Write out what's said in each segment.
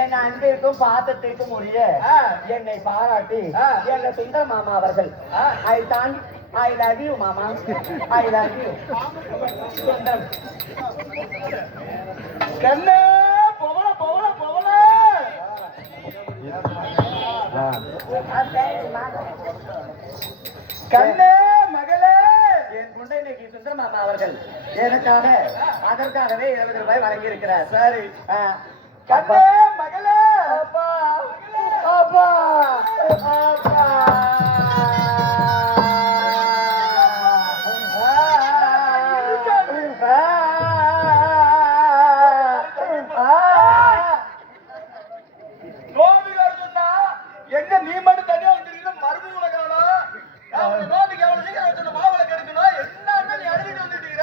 என் அன்பிற்கும் பாசத்திற்கும் உரிய என்னை பாராட்டி எங்க சுந்தர மாமா அவர்கள் I love you மாமா I love you சுந்தரம் கண்ணே போவல போவல போவல கண்ணே மகளே என் முண்டை இன்னைக்கு சுந்தர மாமா அவர்கள் எனக்காக அதற்காகவே 20 ரூபாய் வழங்கி இருக்கிறார். சரி கண்ணே மகளே அப்பா அப்பா அப்பா எங்க நீ மட்டும் தனியா வந்து மருமூல காணும் நோட்டுக்கு எவ்வளவு சீக்கிரம் சொன்ன மாவளை கெடுக்கணும் என்ன நீ அழுதிட்டு வந்துட்டீங்க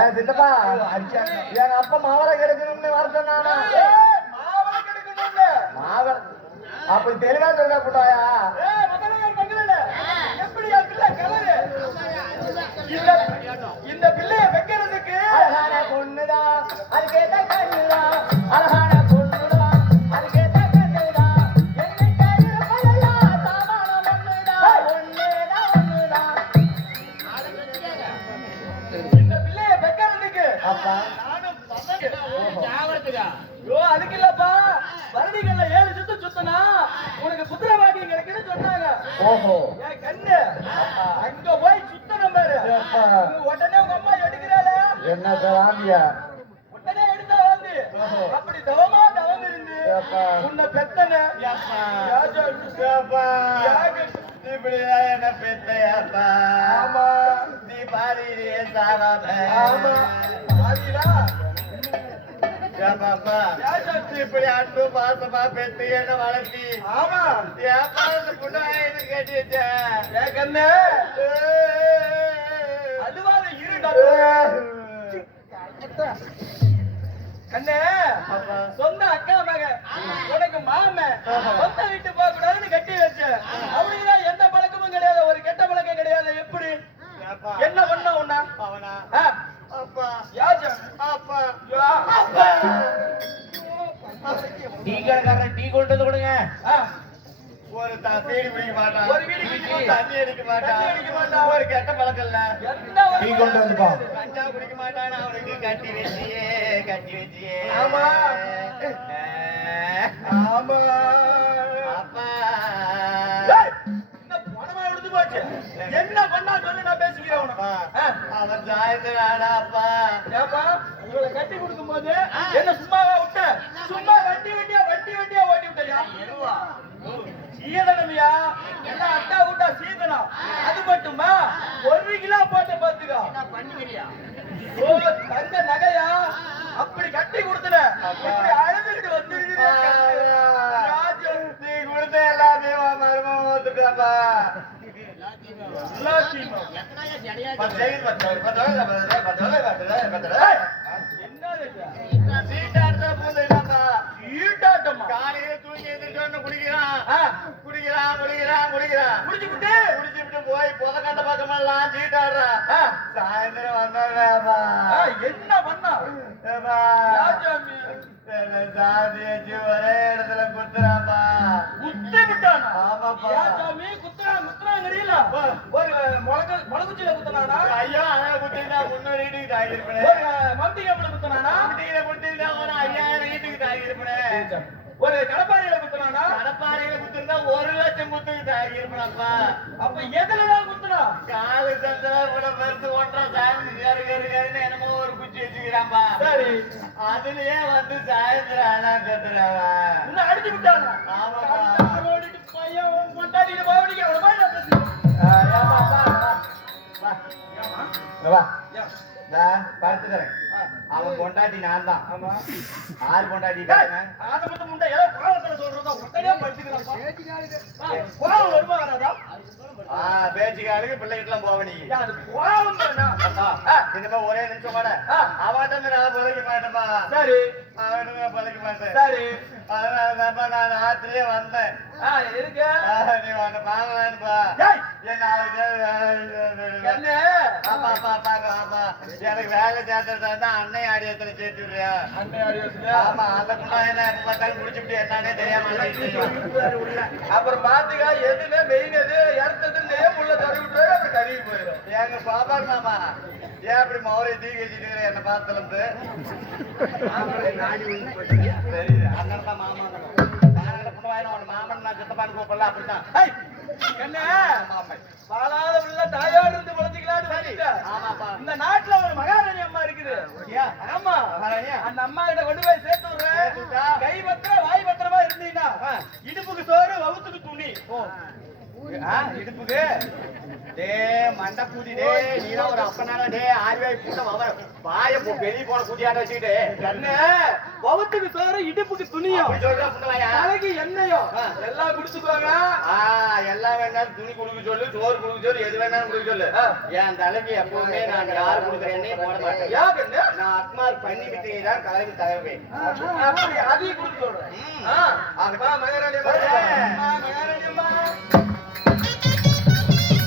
என் சித்தப்பா என் அப்பா மாவளை கெடுக்கணும்னு வர சொன்னானா மாவளை கெடுக்கணும்ல மாவளை அப்படி தெளிவா சொல்ல போட்டாயா எப்படி கலரு இந்த பிள்ளைய வைக்கிறதுக்கு அழகான பொண்ணுதான் அதுக்கேத்த கண்ணுதான் அழகான அதுக்கு இல்லப்பா வருடிகள்ல 7 சுத்து சுத்தனா உனக்கு புத்திர பாக்கியம் கிடைக்குன்னு சொன்னாங்க. ஓஹோ கண்ணு அங்க போய் சுத்தணும் பாரு. உடனே உங்க அம்மா எடுக்கிறாள என்ன சாமியா உடனே எடுத்தா வந்து அப்படி தவமா தவம் இருந்து உன்னை பெத்தன இப்படிதான் என்ன பெத்தையாப்பா. ஆமா நீ பாரு சாவாம ஆமா பாதிடா இப்படி அன்பு பாசமா பெத்து என்ன வளர்த்தி ஆமா ஏப்பா இந்த புண்ணாயின்னு கேட்டு வச்சேன் கண்ணு அதுவாத இருடா கண்ணே சொந்த அக்கா மக உனக்கு மாமன் சொந்த வீட்டு போக கூடாதுன்னு கட்டி வச்ச அப்படிதான் எந்த பழக்கமும் கிடையாது ஒரு கெட்ட பழக்கம் கிடையாது எப்படி என்ன பண்ண உன்னா அவனா அப்பா யாஜா அப்பா அப்பா டீ கடைக்காரன் டீ கொண்டு வந்து கொடுங்க ஒரு தண்ணி குடிக்க மாட்டான் ஒரு வீடு தண்ணி அடிக்க மாட்டான் ஒரு கெட்ட பழக்கம் இல்ல டீ கொண்டு வந்துப்பா கஞ்சா குடிக்க மாட்டான் அவனுக்கு கட்டி வச்சியே ஆமா ஆமா அப்பா என்ன பண்ணா சொல்லு நான் பேசிக்கிறேன் உனக்கு அவன் சாயந்தரம் அப்பா ஏப்பா உங்களை கட்டி கொடுக்கும் போது என்ன சும்மாவா விட்ட சும்மா வண்டி வண்டியா ஓட்டி விட்டியா சீதனமியா எல்லாம் அட்டா விட்டா சீதனம் அது மட்டுமா 1 கிலோ போட்டு பாத்துக்கோ ஓ தங்க நகையா அப்படி கட்டி கொடுத்துல அப்படி அழுதுகிட்டு வந்து நீ கொடுத்த எல்லாமே மருமம் ஓத்துட்டாப்பா காலையில தூங்கி எதிர்த்து குடிச்சுட்டு போய் புதக்கண்ட பக்கமெல்லாம் சீட்டாடுறான் சாயந்தரம் வந்தா என்ன பண்ணா சாதிச்சு ஒரே இடத்துல குத்துறாப்பா குத்தி விட்டானா ஆமாப்பா சாமி குத்துறாங்கறீல ஒரு முளகுச்சில குத்துனானா ஐயா அத குத்தினா 300 வீட்டுக்கு தாகிருப்பேன் ஒரு மம்டிகப்ல குத்துனானா மம்டியில குத்தினா ஒரு 5000 வீட்டுக்கு தாகிருப்பேன் ஒரு கடப்பாறையில குத்துனானா கடப்பாறையில குத்துனா 1 லட்சம் குத்துக்கு தாகிருப்பேன்ப்பா அப்ப எதுலதான் குத்துனா காலு சந்தல கூட பெருசு ஒன்றரை சாமி கருன்னு என்னமோ ஒரு குச்சி வச்சுக்கிறான்பா சரி அதுலயே வந்து சாயந்தரம் ஆனா கத்துறாவா இன்னும் அடிச்சு விட்டானா ஆமாப்பா ஓடிட்டு பையன் கொண்டாடிட்டு போவடிக்க அவன போய் நான் பேசுறேன் வா நான் பார்த்துக்கிறேன் அவன் கொண்டாடி நான் தான் ஆமா ஆறு கொண்டாடி ஆத மட்டும் முண்டை ஏதோ கோவத்துல சொல்றதா ஒட்டனே படிச்சுக்கலாம் கோவம் வருமா வராதா பேச்சுக்காருக்கு பிள்ளைகிட்டலாம் போவனீங்க அது கோவம் தானா இனிமே ஒரே நிமிஷம் கூட அவட்ட நான் பழக மாட்டேன்பா சரி அவனுங்க பழக மாட்டேன் சரி அதனால நான் ஆத்திலே வந்தேன் இருக்கு நீ அவனை பாக்கலான்ப்பா என்ன எனக்கு வேலை சேர்த்துறதா அன்னை ஆடியத்துல சேர்த்து விடுறியா அன்னை ஆடியத்துல ஆமா அந்த குண்டா என்ன எப்ப பார்த்தாலும் முடிச்சுட்டு என்னன்னே தெரியாம அப்புறம் பாத்துக்கா எதுல மெயின் எது இறத்ததுன்னு உள்ள தடவி விட்டு அப்படி கருவி போயிடும் எங்க பாப்பாரு மாமா ஏன் அப்படி மௌரை தீக்கி வச்சுட்டு என்ன பார்த்தலந்து சரி அண்ணன் தான் மாமா மாமன் நான் சித்தப்பான்னு கூப்பிடல அப்படித்தான் என்ன பாலாத உள்ள தாயோடு இருந்து வளர்த்துக்கலான்னு இந்த நாட்டுல ஒரு மகாராணி அம்மா இருக்குது ஆமா அந்த அம்மா கிட்ட கொண்டு போய் சேர்த்து விடுறேன் கை பத்திரம் வாய் பத்திரமா இருந்தீங்கன்னா இடுப்புக்கு சோறு வவுத்துக்கு துணி இடுப்புக்கு டே மண்ட கூதி டே நீனா ஒரு அப்பனால டே ஆர்வாய் பூட்ட வவர வாய வெளிய போன கூதியாட வச்சிட்டு கண்ணே வவுத்துக்கு சோறு இடுப்புக்கு துணியும் சொல்ற புண்டவாயா தலைக்கு எண்ணெயோ எல்லாம் குடிச்சுக்குவாங்க எல்லாம் வேணாலும் துணி குடுக்க சொல்லு சோறு குடுக்க சொல்லு எது வேணாலும் குடுக்க சொல்லு என் தலைக்கு எப்பவுமே நான் யார் குடுக்குற எண்ணெயை போட மாட்டேன் யா கண்ணே நான் அக்மார் பண்ணி விட்டு தான் தலைக்கு தகவே அப்படி அதையும் குடுக்க சொல்றேன்